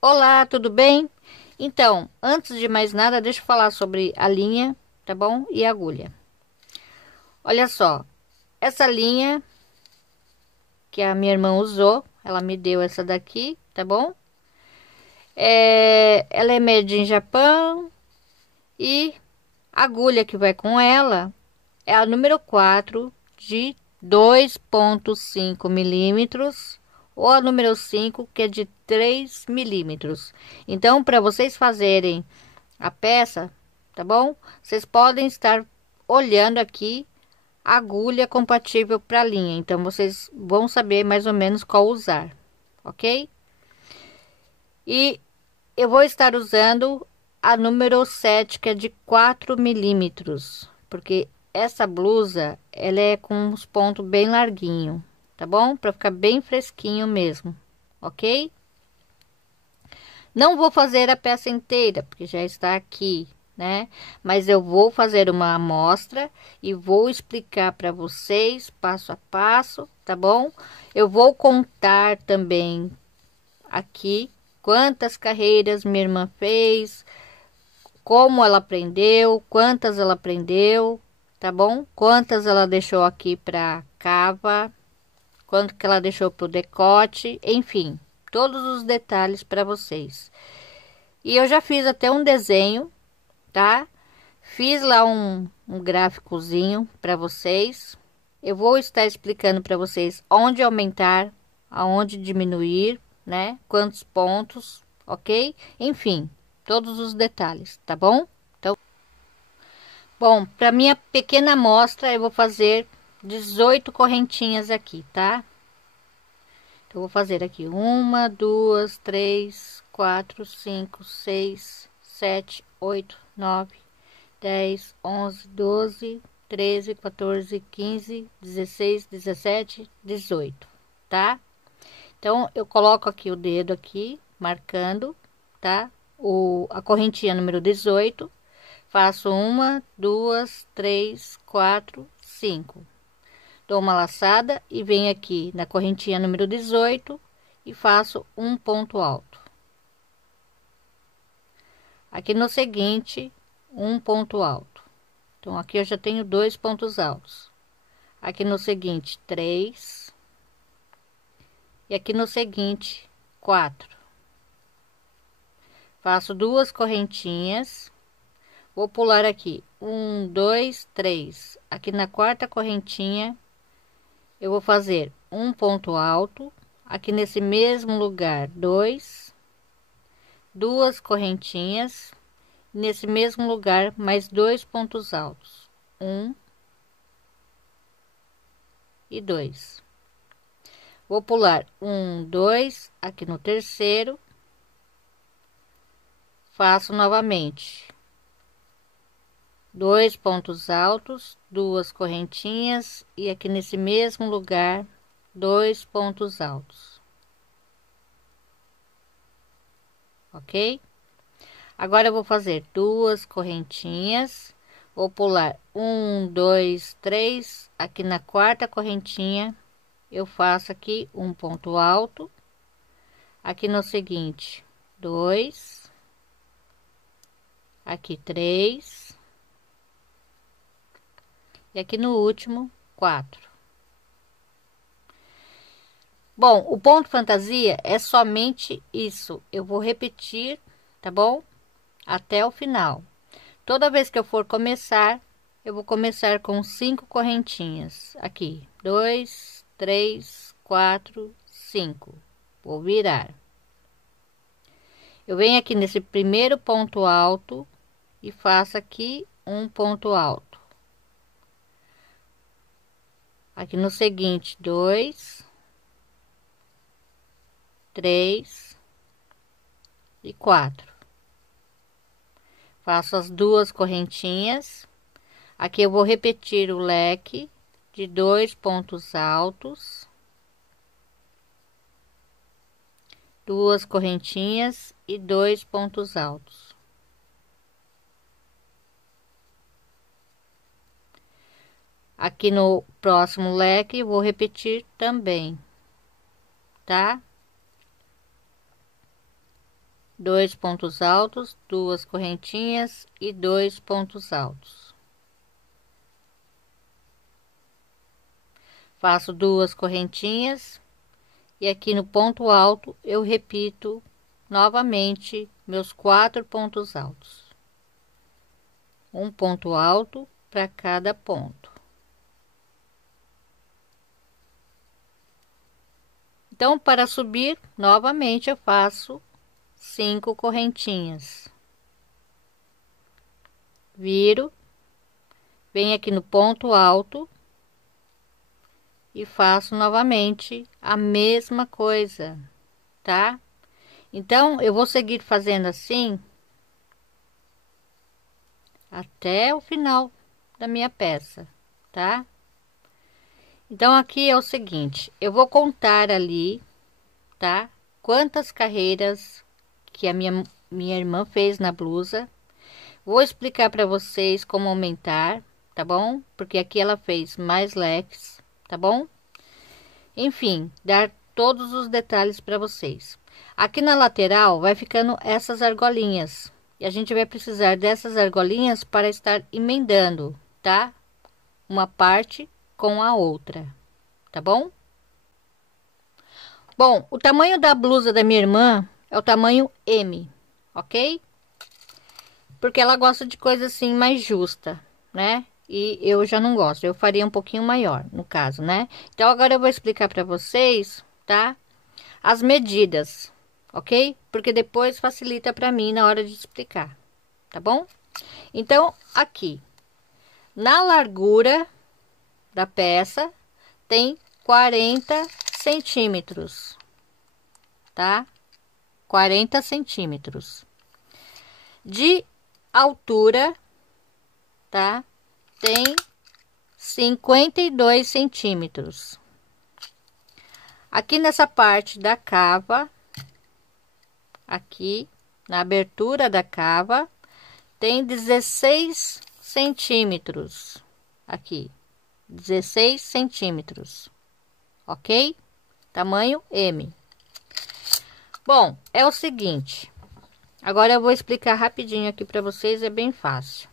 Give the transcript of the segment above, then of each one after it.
Olá, tudo bem? Então, antes de mais nada, deixa eu falar sobre a linha, tá bom? E a agulha. Olha só, essa linha que a minha irmã usou, ela me deu essa daqui, tá bom? Ela é made in Japão e a agulha que vai com ela é a número 4 de 2,5 milímetros ou a número 5 que é de 3 milímetros. Então, para vocês fazerem a peça, tá bom? Vocês podem estar olhando aqui a agulha compatível para a linha, então vocês vão saber mais ou menos qual usar, ok? E eu vou estar usando a número 7 que é de 4 milímetros, porque essa blusa, ela é com os pontos bem larguinho, tá bom? Para ficar bem fresquinho mesmo, ok? Não vou fazer a peça inteira, porque já está aqui, né? Mas eu vou fazer uma amostra e vou explicar para vocês passo a passo, tá bom? Eu vou contar também aqui quantas carreiras minha irmã fez, como ela aprendeu, quantas ela aprendeu, tá bom? Quantas ela deixou aqui para cava, quanto que ela deixou para o decote, enfim, todos os detalhes para vocês. E eu já fiz até um desenho, tá? Fiz lá um gráficozinho para vocês. Eu vou estar explicando para vocês onde aumentar, aonde diminuir, né? Quantos pontos, ok? Enfim, todos os detalhes, tá bom? Então, bom, para minha pequena amostra, eu vou fazer 18 correntinhas aqui, tá? Então, eu vou fazer aqui uma, duas, três, quatro, cinco, seis, sete, oito, nove, 10, 11, 12, 13, 14, 15, 16, 17, 18, tá? Então, eu coloco aqui o dedo aqui, marcando, tá? A correntinha número 18, faço uma, duas, três, quatro, cinco. Dou uma laçada e venho aqui na correntinha número 18 e faço um ponto alto. Aqui no seguinte, um ponto alto. Então, aqui eu já tenho dois pontos altos. Aqui no seguinte, 3. E aqui no seguinte, 4. Faço duas correntinhas. Vou pular aqui. 1, 2, 3. Aqui na quarta correntinha, eu vou fazer um ponto alto. Aqui nesse mesmo lugar, 2. Duas correntinhas. Nesse mesmo lugar, mais dois pontos altos. 1 e 2. Vou pular 1, 2, aqui no terceiro, faço novamente dois pontos altos, duas correntinhas e aqui nesse mesmo lugar, dois pontos altos, ok? Agora eu vou fazer duas correntinhas, vou pular 1, 2, 3, aqui na quarta correntinha, eu faço aqui um ponto alto, aqui no seguinte, 2, aqui 3 e aqui no último 4. Bom, o ponto fantasia é somente isso. Eu vou repetir, tá bom? Até o final. Toda vez que eu for começar, eu vou começar com 5 correntinhas. Aqui, 2, 3, 4, 5. Vou virar. Eu venho aqui nesse primeiro ponto alto e faço aqui um ponto alto. Aqui no seguinte, 2, 3 e 4. Faço as duas correntinhas. Aqui eu vou repetir o leque de dois pontos altos, duas correntinhas e dois pontos altos. Aqui no próximo leque vou repetir também, tá? 2 pontos altos, 2 correntinhas e 2 pontos altos. Faço 2 correntinhas e aqui no ponto alto eu repito novamente meus 4 pontos altos. Um ponto alto para cada ponto. Então, para subir novamente eu faço 5 correntinhas. Viro, venho aqui no ponto alto e faço novamente a mesma coisa, tá? Então, eu vou seguir fazendo assim até o final da minha peça, tá? Então, aqui é o seguinte, eu vou contar ali, tá? Quantas carreiras que a minha irmã fez na blusa. Vou explicar para vocês como aumentar, tá bom? Porque aqui ela fez mais leques, tá bom? Enfim, dar todos os detalhes para vocês. Aqui na lateral vai ficando essas argolinhas. E a gente vai precisar dessas argolinhas para estar emendando, tá? Uma parte com a outra, tá bom? Bom, o tamanho da blusa da minha irmã é o tamanho M, ok? Porque ela gosta de coisa assim mais justa, né? E eu já não gosto, eu faria um pouquinho maior, no caso, né? Então, agora eu vou explicar para vocês, tá? As medidas, ok? Porque depois facilita para mim na hora de explicar, tá bom? Então, aqui, na largura da peça, tem 40 centímetros, tá? 40 centímetros. De altura, tá? Tem 52 centímetros. Aqui nessa parte da cava, aqui na abertura da cava, tem 16 centímetros. Aqui, 16 centímetros, ok? Tamanho M. Bom, é o seguinte. Agora eu vou explicar rapidinho aqui para vocês, é bem fácil.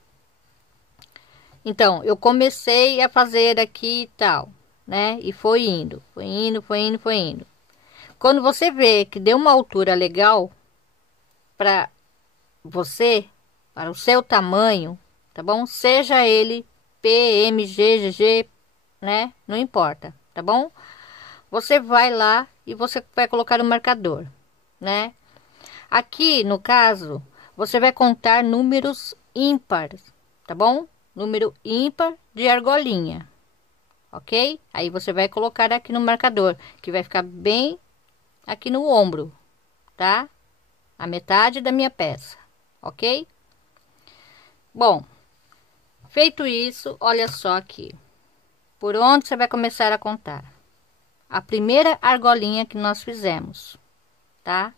Então, eu comecei a fazer aqui e tal, né? E foi indo, foi indo, foi indo, foi indo. Quando você vê que deu uma altura legal para você, para o seu tamanho, tá bom? Seja ele P, M, G, GG, né? Não importa, tá bom? Você vai lá e você vai colocar o marcador, né? Aqui, no caso, você vai contar números ímpares, tá bom? Número ímpar de argolinha, ok? Aí você vai colocar aqui no marcador, que vai ficar bem aqui no ombro, tá? A metade da minha peça, ok? Bom, feito isso, olha só aqui. Por onde você vai começar a contar? A primeira argolinha que nós fizemos, tá?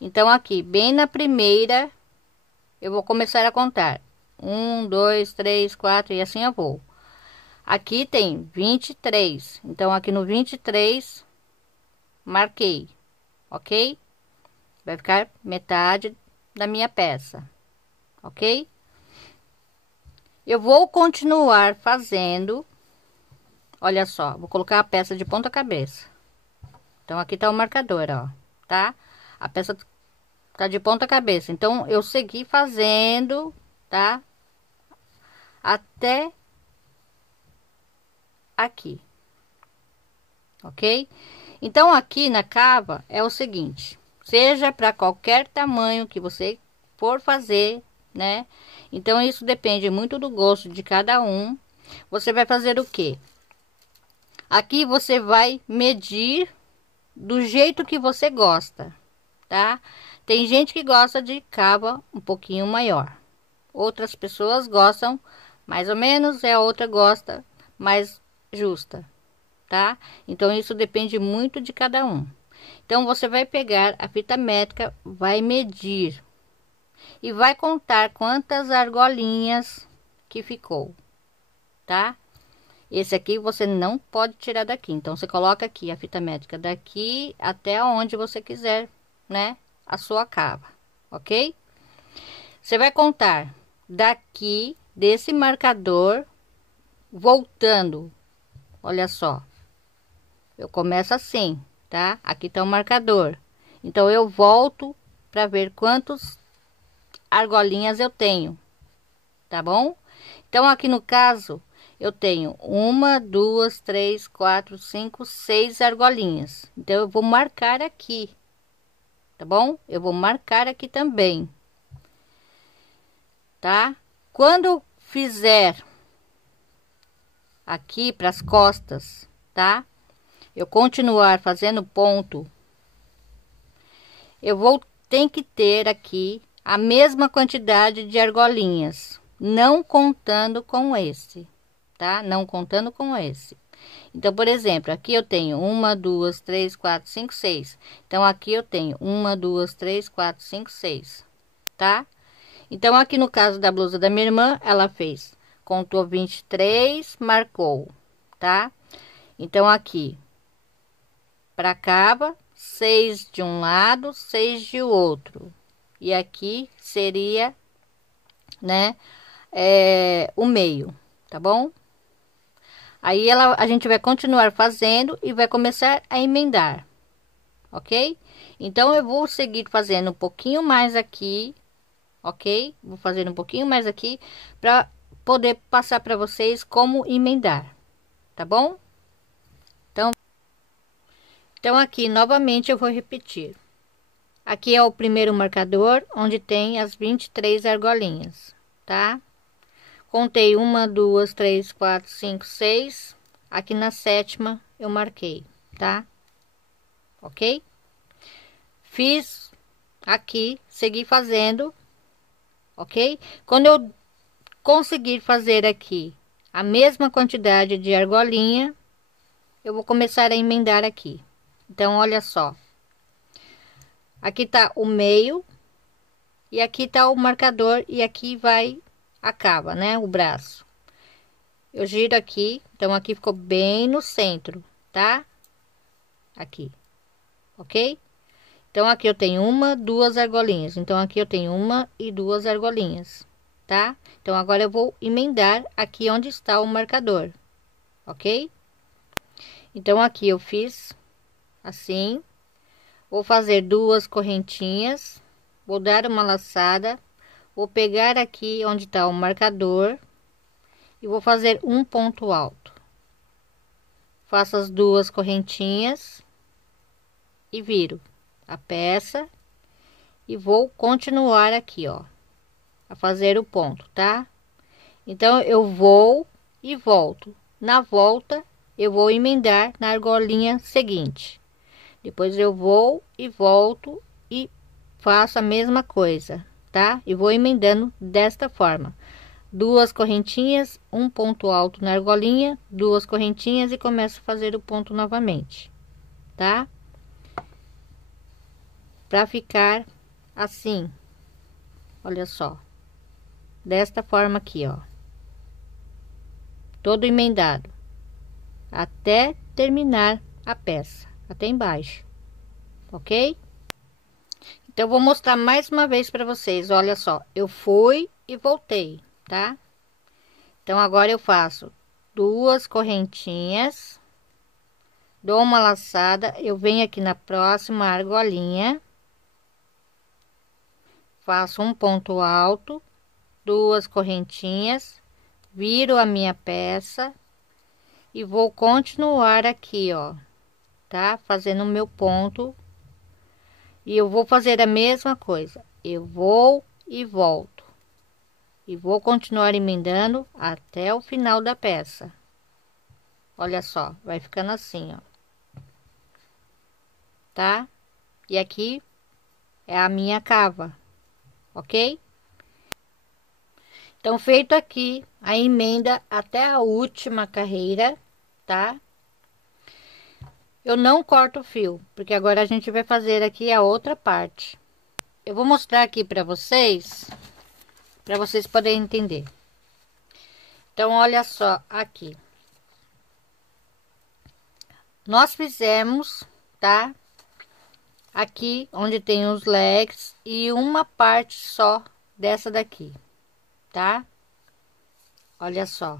Então, aqui, bem na primeira, eu vou começar a contar. 1, 2, 3, 4 e assim eu vou. Aqui tem 23. Então, aqui no 23, marquei, ok? Vai ficar metade da minha peça, ok? Eu vou continuar fazendo. Olha só, vou colocar a peça de ponta cabeça. Então, aqui tá o marcador, ó, tá? A peça tá de ponta cabeça. Então, eu segui fazendo, tá? Até aqui, ok? Então, aqui na cava é o seguinte, seja para qualquer tamanho que você for fazer, né? Então, isso depende muito do gosto de cada um. Você vai fazer o quê? Aqui você vai medir do jeito que você gosta, tá? Tem gente que gosta de cava um pouquinho maior. Outras pessoas gostam mais ou menos, a outra gosta mais justa, tá? Então, isso depende muito de cada um. Então, você vai pegar a fita métrica, vai medir e vai contar quantas argolinhas que ficou, tá? Esse aqui você não pode tirar daqui. Então, você coloca aqui a fita métrica daqui até onde você quiser, né? A sua cava, ok? Você vai contar daqui desse marcador, voltando. Olha só, eu começo assim, tá? Aqui tá o marcador. Então eu volto para ver quantos argolinhas eu tenho, tá bom? Então aqui no caso eu tenho 1, 2, 3, 4, 5, 6 argolinhas. Então eu vou marcar aqui, tá bom? Eu vou marcar aqui também, tá? Quando eu fizer aqui para as costas, tá? Eu continuar fazendo ponto, eu vou ter que ter aqui a mesma quantidade de argolinhas, não contando com esse, tá? Não contando com esse. Então, por exemplo, aqui eu tenho 1, 2, 3, 4, 5, 6. Então, aqui eu tenho 1, 2, 3, 4, 5, 6, tá? Então, aqui no caso da blusa da minha irmã, ela fez, contou 23, marcou, tá? Então, aqui, para cá, 6 de um lado, 6 de outro. E aqui seria, né, o meio, tá bom? Aí a gente vai continuar fazendo e vai começar a emendar, ok? Então, eu vou seguir fazendo um pouquinho mais aqui, ok? Vou fazer um pouquinho mais aqui para poder passar para vocês como emendar, tá bom? Então, aqui novamente eu vou repetir. Aqui é o primeiro marcador, onde tem as 23 argolinhas, tá? Contei 1, 2, 3, 4, 5, 6. Aqui na sétima eu marquei, tá? Ok? Fiz aqui, segui fazendo, ok? Quando eu conseguir fazer aqui a mesma quantidade de argolinha, eu vou começar a emendar aqui. Então, olha só. Aqui tá o meio e aqui tá o marcador e aqui acaba, né? O braço. Eu giro aqui, então aqui ficou bem no centro, tá? Aqui, ok? Então aqui eu tenho 1, 2 argolinhas. Então aqui eu tenho 1 e 2 argolinhas, tá? Então agora eu vou emendar aqui onde está o marcador, ok? Então aqui eu fiz assim, vou fazer 2 correntinhas, vou dar uma laçada, vou pegar aqui onde está o marcador e vou fazer um ponto alto. Faço as 2 correntinhas e viro a peça e vou continuar aqui, ó, a fazer o ponto, tá? Então eu vou e volto. Na volta eu vou emendar na argolinha seguinte. Depois eu vou e volto e faço a mesma coisa, tá? E vou emendando desta forma. 2 correntinhas, um ponto alto na argolinha, 2 correntinhas e começo a fazer o ponto novamente, tá? Para ficar assim, olha só, desta forma aqui, ó, todo emendado, até terminar a peça, até embaixo, ok? Então, eu vou mostrar mais uma vez para vocês, olha só, eu fui e voltei, tá? Então, agora eu faço 2 correntinhas, dou uma laçada, eu venho aqui na próxima argolinha, faço um ponto alto, 2 correntinhas, viro a minha peça e vou continuar aqui, ó, tá? Fazendo o meu ponto. E eu vou fazer a mesma coisa, eu vou e volto. E vou continuar emendando até o final da peça. Olha só, vai ficando assim, ó. Tá? E aqui é a minha cava, ok? Então, feito aqui a emenda até a última carreira, tá? Eu não corto o fio, porque agora a gente vai fazer aqui a outra parte. Eu vou mostrar aqui para vocês poderem entender. Então, olha só aqui. Nós fizemos, tá? aqui onde tem os leques e uma parte só dessa daqui, tá? Olha só,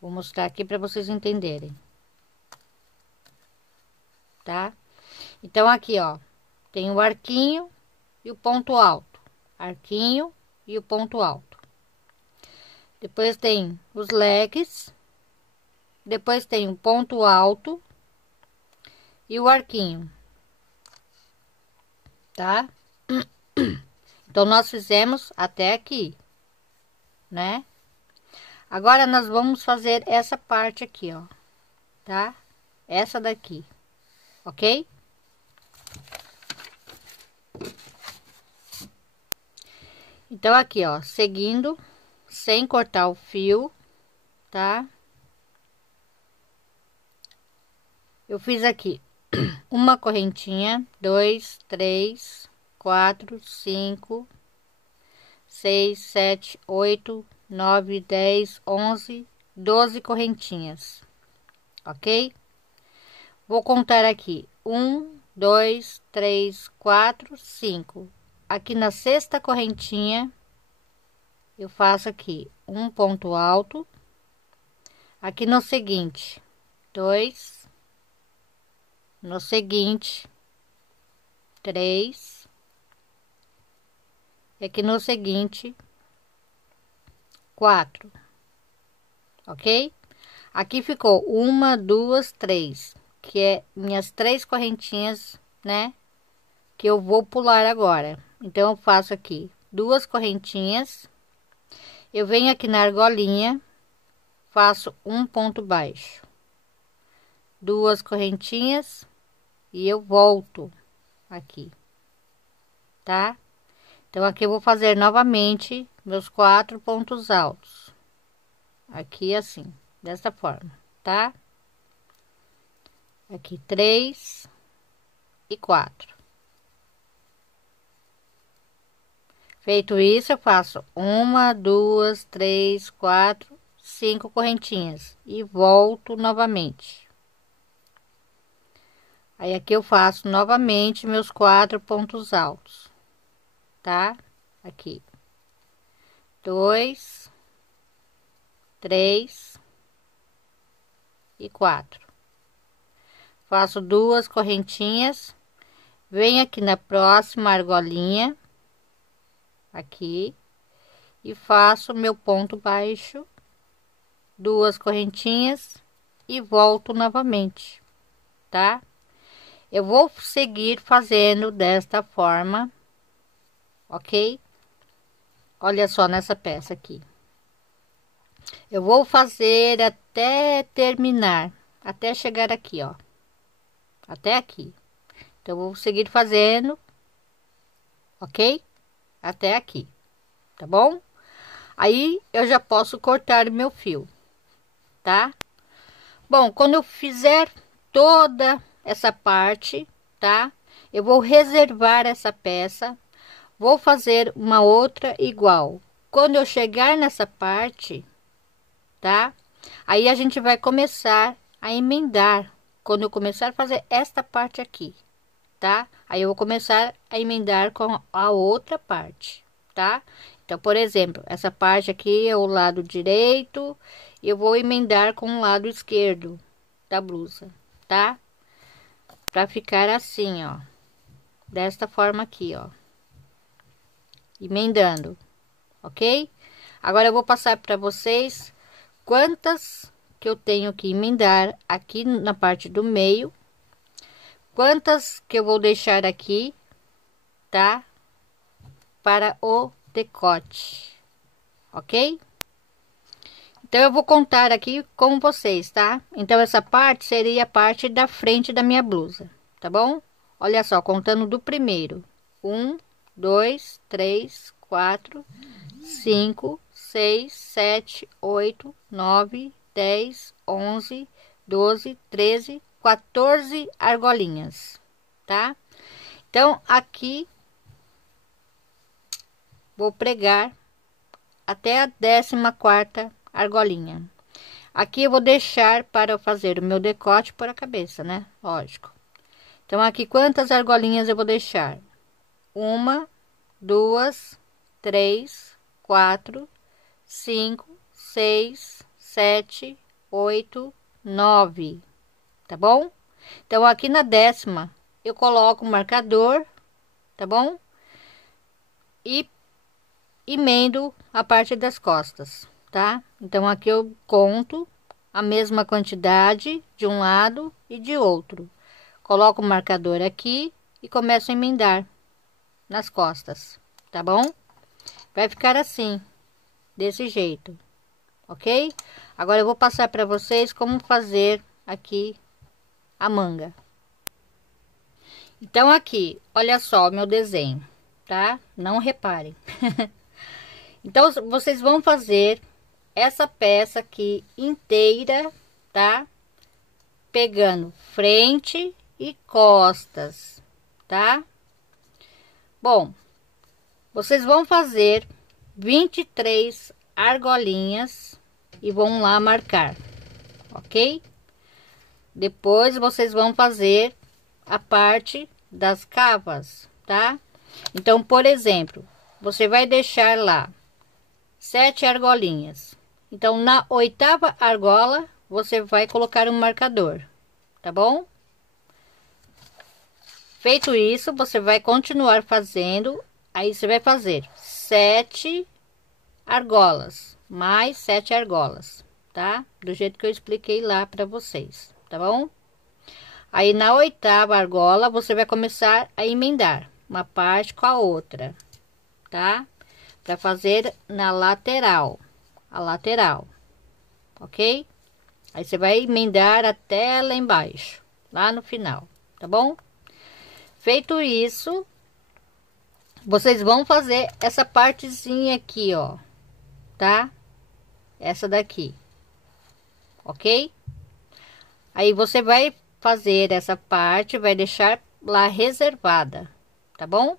vou mostrar aqui para vocês entenderem, tá? Então aqui, ó, tem o arquinho e o ponto alto, arquinho e o ponto alto. Depois tem os leques, depois tem o ponto alto e o arquinho, tá? Então nós fizemos até aqui, né? Agora nós vamos fazer essa parte aqui, ó, tá? Essa daqui, ok? Então aqui, ó, seguindo, sem cortar o fio, tá? Eu fiz aqui uma correntinha, 2, 3, 4, 5, 6, 7, 8, 9, 10, 11, 12 correntinhas, ok? Vou contar aqui, 1, 2, 3, 4, 5. Aqui na sexta correntinha, eu faço aqui um ponto alto. Aqui no seguinte, 2. No seguinte, 3. E aqui no seguinte, 4. Ok? Aqui ficou 1, 2, 3, que é minhas 3 correntinhas, né? Que eu vou pular agora. Então, eu faço aqui 2 correntinhas. Eu venho aqui na argolinha, faço um ponto baixo, 2 correntinhas e eu volto aqui, tá? Então, aqui eu vou fazer novamente meus 4 pontos altos. Aqui assim, dessa forma, tá? Aqui 3 e 4. Feito isso, eu faço 1, 2, 3, 4, 5 correntinhas e volto novamente. Aí aqui eu faço novamente meus 4 pontos altos, tá? Aqui 2, 3 e 4. Faço 2 correntinhas, venho aqui na próxima argolinha, aqui, e faço meu ponto baixo, 2 correntinhas e volto novamente, tá? Eu vou seguir fazendo desta forma, ok? Olha só nessa peça aqui. Eu vou fazer até terminar, até chegar aqui, ó, até aqui. Então, eu vou seguir fazendo, ok? Até aqui, tá bom? Aí, eu já posso cortar meu fio, tá? Bom, quando eu fizer toda essa parte, tá? Eu vou reservar essa peça, vou fazer uma outra igual. Quando eu chegar nessa parte, tá? Aí a gente vai começar a emendar. Quando eu começar a fazer esta parte aqui, tá? Aí eu vou começar a emendar com a outra parte, tá? Então, por exemplo, essa parte aqui é o lado direito, eu vou emendar com o lado esquerdo da blusa, tá? Pra ficar assim, ó, desta forma aqui, ó, emendando, ok? Agora eu vou passar para vocês quantas que eu tenho que emendar aqui na parte do meio, quantas que eu vou deixar aqui, tá? Para o decote, ok? Então, eu vou contar aqui com vocês, tá? Então, essa parte seria a parte da frente da minha blusa, tá bom? Olha só, contando do primeiro. 1, 2, 3, 4, 5, 6, 7, 8, 9, 10, 11, 12, 13, 14 argolinhas, tá? Então, aqui vou pregar até a 14ª argolinha. Aqui eu vou deixar para fazer o meu decote por a cabeça, né? Lógico. Então, aqui, quantas argolinhas eu vou deixar? 1, 2, 3, 4, 5, 6, 7, 8, 9, tá bom? Então, aqui na 10ª, eu coloco o marcador, tá bom? E emendo a parte das costas, tá? Então, aqui eu conto a mesma quantidade de um lado e de outro. Coloco o marcador aqui e começo a emendar nas costas, tá bom? Vai ficar assim, desse jeito, ok? Agora eu vou passar para vocês como fazer aqui a manga. Então aqui, olha só o meu desenho, tá? Não reparem. Então vocês vão fazer essa peça aqui inteira, tá? Pegando frente e costas, tá? Bom, vocês vão fazer 23 argolinhas e vão lá marcar, ok? Depois vocês vão fazer a parte das cavas, tá? Então, por exemplo, você vai deixar lá 7 argolinhas. Então, na 8ª argola, você vai colocar um marcador, tá bom? Feito isso, você vai continuar fazendo. Aí você vai fazer 7 argolas, mais 7 argolas, tá? Do jeito que eu expliquei lá para vocês, tá bom? Aí na 8ª argola, você vai começar a emendar uma parte com a outra, tá? Para fazer na lateral, a lateral, ok? Aí você vai emendar até lá embaixo, lá no final, tá bom? Feito isso, vocês vão fazer essa partezinha aqui, ó, tá? Essa daqui, ok? Aí você vai fazer essa parte, vai deixar lá reservada, tá bom?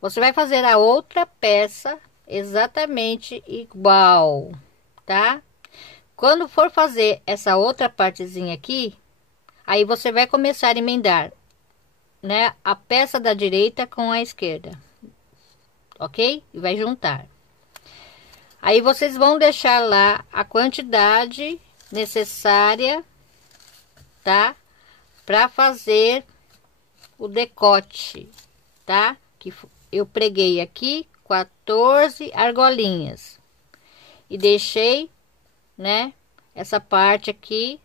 Você vai fazer a outra peça exatamente igual, tá? Quando for fazer essa outra partezinha aqui, aí você vai começar a emendar, né, a peça da direita com a esquerda, ok? E vai juntar. Aí vocês vão deixar lá a quantidade necessária, tá? Para fazer o decote, tá? Que eu preguei aqui 14 argolinhas e deixei, né, essa parte aqui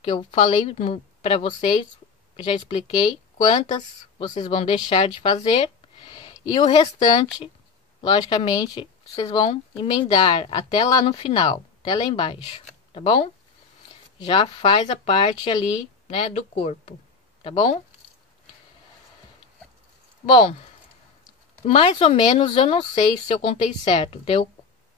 que eu falei para vocês, já expliquei quantas vocês vão deixar de fazer e o restante, logicamente, vocês vão emendar até lá no final, até lá embaixo, tá bom? Já faz a parte ali, né, do corpo, tá bom? Bom, mais ou menos, eu não sei se eu contei certo, deu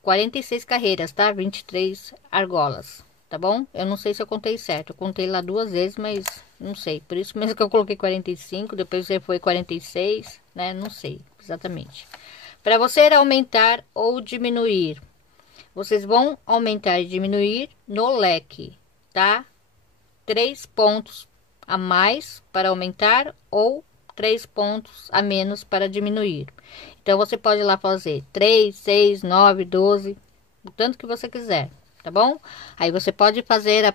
46 carreiras, tá? 23 argolas, tá bom? Eu não sei se eu contei certo, eu contei lá 2 vezes, mas não sei, por isso mesmo que eu coloquei 45, depois você foi 46, né? Não sei exatamente. Para você aumentar ou diminuir, vocês vão aumentar e diminuir no leque, tá? 3 pontos a mais para aumentar ou 3 pontos a menos para diminuir. Então, você pode ir lá fazer 3, 6, 9, 12, o tanto que você quiser, tá bom? Aí você pode fazer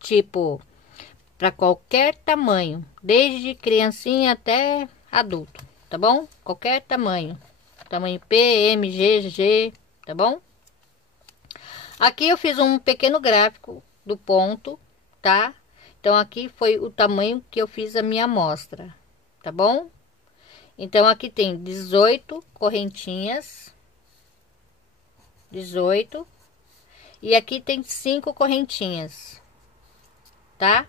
tipo para qualquer tamanho, desde criancinha até adulto, tá bom? Qualquer tamanho, tamanho P, M, G, G, tá bom? Aqui eu fiz um pequeno gráfico do ponto, tá? Então, aqui foi o tamanho que eu fiz a minha amostra, tá bom? Então, aqui tem 18 correntinhas, 18, e aqui tem 5 correntinhas, tá?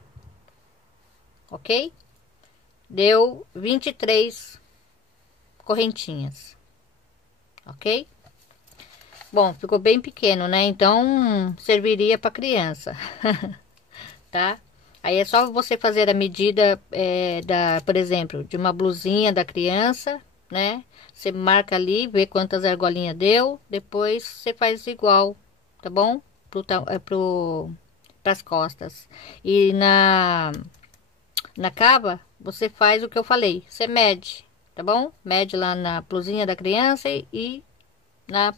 Ok? Deu 23 correntinhas, ok? Bom, ficou bem pequeno, né? Então, serviria para criança, tá? Aí é só você fazer a medida por exemplo, de uma blusinha da criança, né? Você marca ali, vê quantas argolinhas deu, depois você faz igual, tá bom? Pras costas. E na cava, você faz o que eu falei, você mede, tá bom? Mede lá na blusinha da criança e na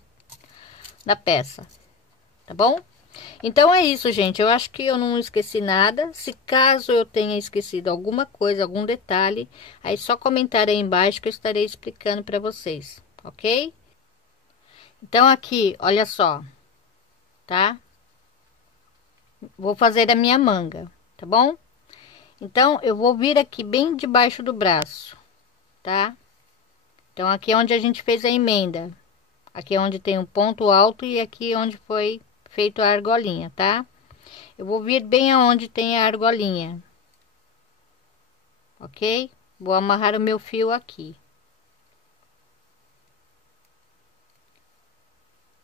peça, tá bom? Então é isso, gente. Eu acho que eu não esqueci nada. Se caso eu tenha esquecido alguma coisa, algum detalhe, aí só comentar aí embaixo que eu estarei explicando para vocês, ok? Então aqui, olha só, tá? Vou fazer a minha manga, tá bom? Então eu vou vir aqui bem debaixo do braço, tá? Então aqui é onde a gente fez a emenda. Aqui é onde tem um ponto alto e aqui é onde foi feito a argolinha, tá? Eu vou vir bem aonde tem a argolinha, ok? Vou amarrar o meu fio aqui.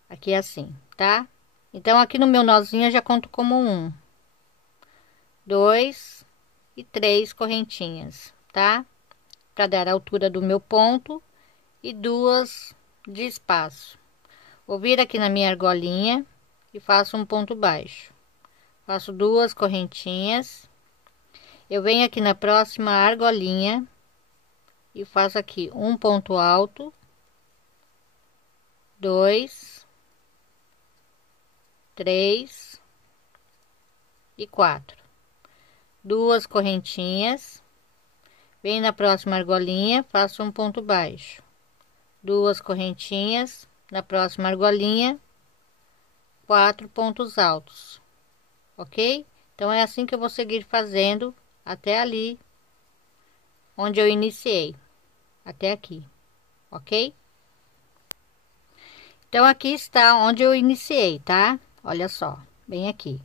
Aqui é assim, tá? Então aqui no meu nozinho eu já conto como 1, 2 e 3 correntinhas, tá? Para dar a altura do meu ponto e 2 de espaço. Vou vir aqui na minha argolinha e faço um ponto baixo. Faço 2 correntinhas. Eu venho aqui na próxima argolinha e faço aqui um ponto alto, 2, 3 e 4. 2 correntinhas. Venho na próxima argolinha, faço um ponto baixo. 2 correntinhas. Na próxima argolinha, 4 pontos altos, ok? Então é assim que eu vou seguir fazendo até ali onde eu iniciei, até aqui, ok? Então aqui está onde eu iniciei, tá? Olha só, bem aqui.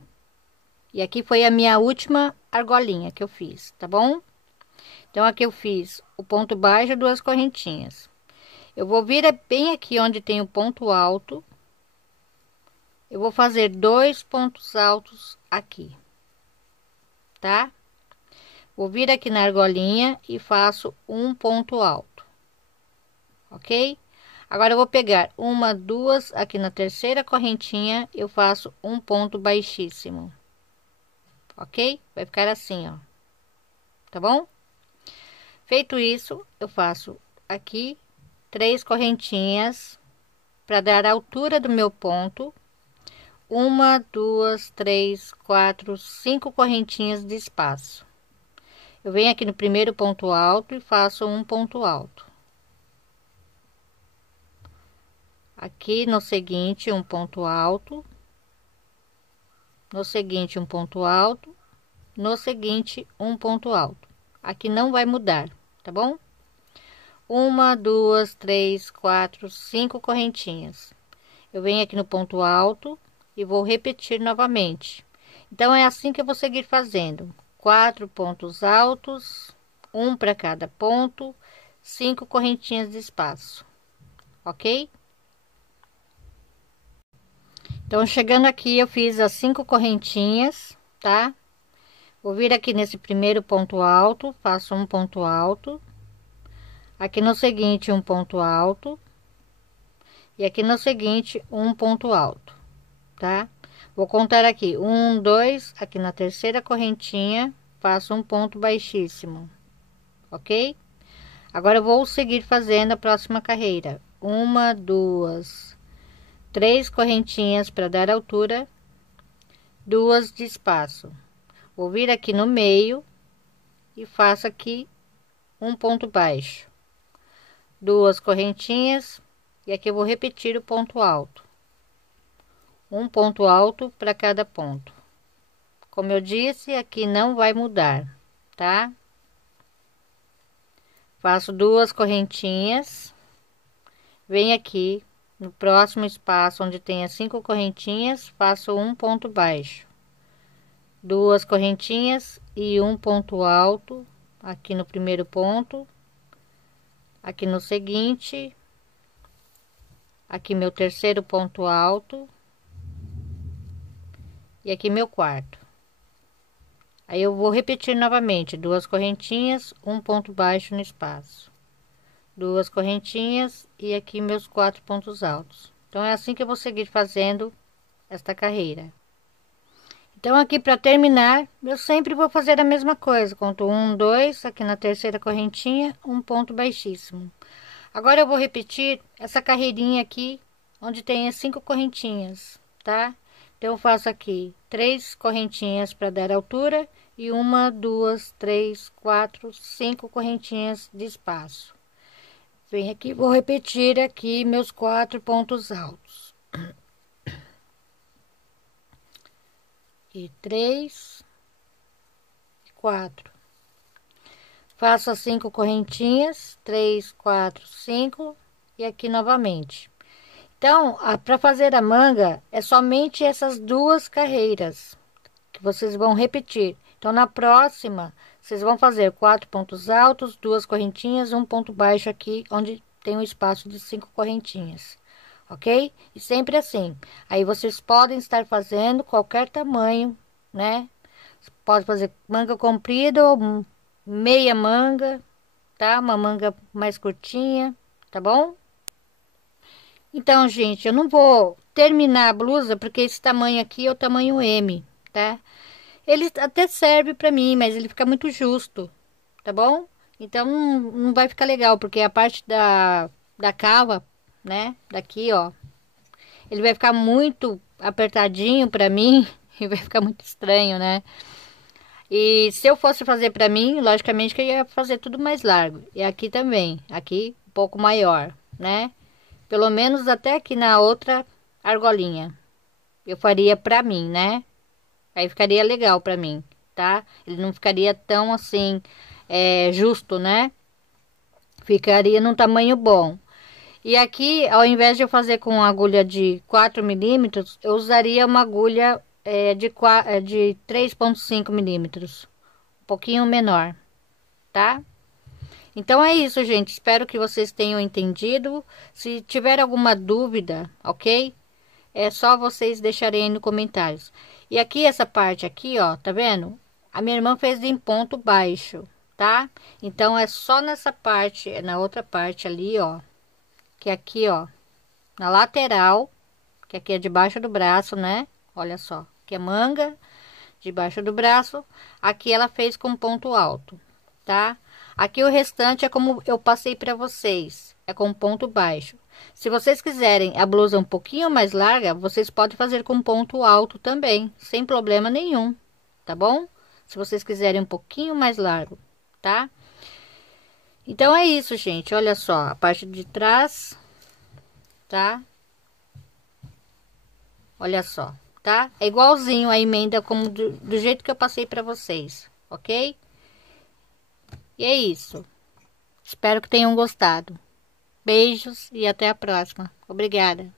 E aqui foi a minha última argolinha que eu fiz, tá bom? Então aqui eu fiz o ponto baixo, 2 correntinhas. Eu vou vir bem aqui onde tem o ponto alto. Eu vou fazer 2 pontos altos aqui, tá? Vou vir aqui na argolinha e faço um ponto alto, ok? Agora eu vou pegar 1, 2, aqui na terceira correntinha eu faço um ponto baixíssimo, ok? Vai ficar assim, ó, tá bom? Feito isso, eu faço aqui 3 correntinhas para dar a altura do meu ponto. 1, 2, 3, 4, 5 correntinhas de espaço. Eu venho aqui no primeiro ponto alto e faço um ponto alto. Aqui no seguinte, um ponto alto. No seguinte, um ponto alto. No seguinte, um ponto alto. Aqui não vai mudar, tá bom? 1, 2, 3, 4, 5 correntinhas. Eu venho aqui no ponto alto e vou repetir novamente. Então é assim que eu vou seguir fazendo: 4 pontos altos, um para cada ponto, 5 correntinhas de espaço, ok? Então chegando aqui eu fiz as 5 correntinhas, tá? Vou vir aqui nesse primeiro ponto alto, faço um ponto alto. Aqui no seguinte, um ponto alto. E aqui no seguinte, um ponto alto, tá? Vou contar aqui: 1, 2, aqui na terceira correntinha, faço um ponto baixíssimo, ok? Agora eu vou seguir fazendo a próxima carreira: 1, 2, 3 correntinhas para dar altura, 2 de espaço. Vou vir aqui no meio e faço aqui um ponto baixo, 2 correntinhas, e aqui eu vou repetir o ponto alto, um ponto alto para cada ponto. Como eu disse, aqui não vai mudar, tá? Faço 2 correntinhas, venho aqui no próximo espaço onde tem as 5 correntinhas, faço um ponto baixo, 2 correntinhas e um ponto alto aqui no primeiro ponto, aqui no seguinte, aqui meu terceiro ponto alto e aqui meu quarto. Aí eu vou repetir novamente: 2 correntinhas, um ponto baixo no espaço, 2 correntinhas e aqui meus 4 pontos altos. Então é assim que eu vou seguir fazendo esta carreira. Então, aqui para terminar, eu sempre vou fazer a mesma coisa. Conto 1, 2, aqui na terceira correntinha, um ponto baixíssimo. Agora eu vou repetir essa carreirinha aqui, onde tem as 5 correntinhas, tá? Então, eu faço aqui 3 correntinhas para dar altura e 1, 2, 3, 4, 5 correntinhas de espaço. Venho aqui, vou repetir aqui meus 4 pontos altos. E 3, 4. Faço as 5 correntinhas, 3, 4, 5 e aqui novamente. Então, para fazer a manga, é somente essas 2 carreiras que vocês vão repetir. Então, na próxima, vocês vão fazer 4 pontos altos, 2 correntinhas, um ponto baixo aqui, onde tem um espaço de 5 correntinhas. Ok? E sempre assim. Aí vocês podem estar fazendo qualquer tamanho, né? Você pode fazer manga comprida ou meia manga, tá? Uma manga mais curtinha, tá bom? Então, gente, eu não vou terminar a blusa porque esse tamanho aqui é o tamanho M, tá? Ele até serve pra mim, mas ele fica muito justo, tá bom? Então, não vai ficar legal, porque a parte da cava, né? Daqui, ó. Ele vai ficar muito apertadinho pra mim e vai ficar muito estranho, né? E se eu fosse fazer pra mim, logicamente que eu ia fazer tudo mais largo. E aqui também, aqui um pouco maior, né? Pelo menos até aqui na outra argolinha. Eu faria pra mim, né? Aí ficaria legal pra mim, tá? Ele não ficaria tão assim, justo, né? Ficaria num tamanho bom. E aqui, ao invés de eu fazer com agulha de 4 milímetros, eu usaria uma agulha de 3,5 milímetros. Um pouquinho menor, tá? Então é isso, gente. Espero que vocês tenham entendido. Se tiver alguma dúvida, ok? É só vocês deixarem aí nos comentários. E aqui, essa parte aqui, ó, tá vendo? A minha irmã fez em ponto baixo, tá? Então, é só nessa parte, na outra parte ali, ó. Que aqui, ó, na lateral, que aqui é debaixo do braço, né? Olha só, que é manga, debaixo do braço. Aqui ela fez com ponto alto, tá? Aqui o restante é como eu passei para vocês, é com ponto baixo. Se vocês quiserem a blusa um pouquinho mais larga, vocês podem fazer com ponto alto também, sem problema nenhum, tá bom? Se vocês quiserem um pouquinho mais largo, tá? Então é isso, gente. Olha só, a parte de trás, tá? Olha só, tá? É igualzinho a emenda como do jeito que eu passei para vocês, ok? E é isso. Espero que tenham gostado. Beijos e até a próxima. Obrigada.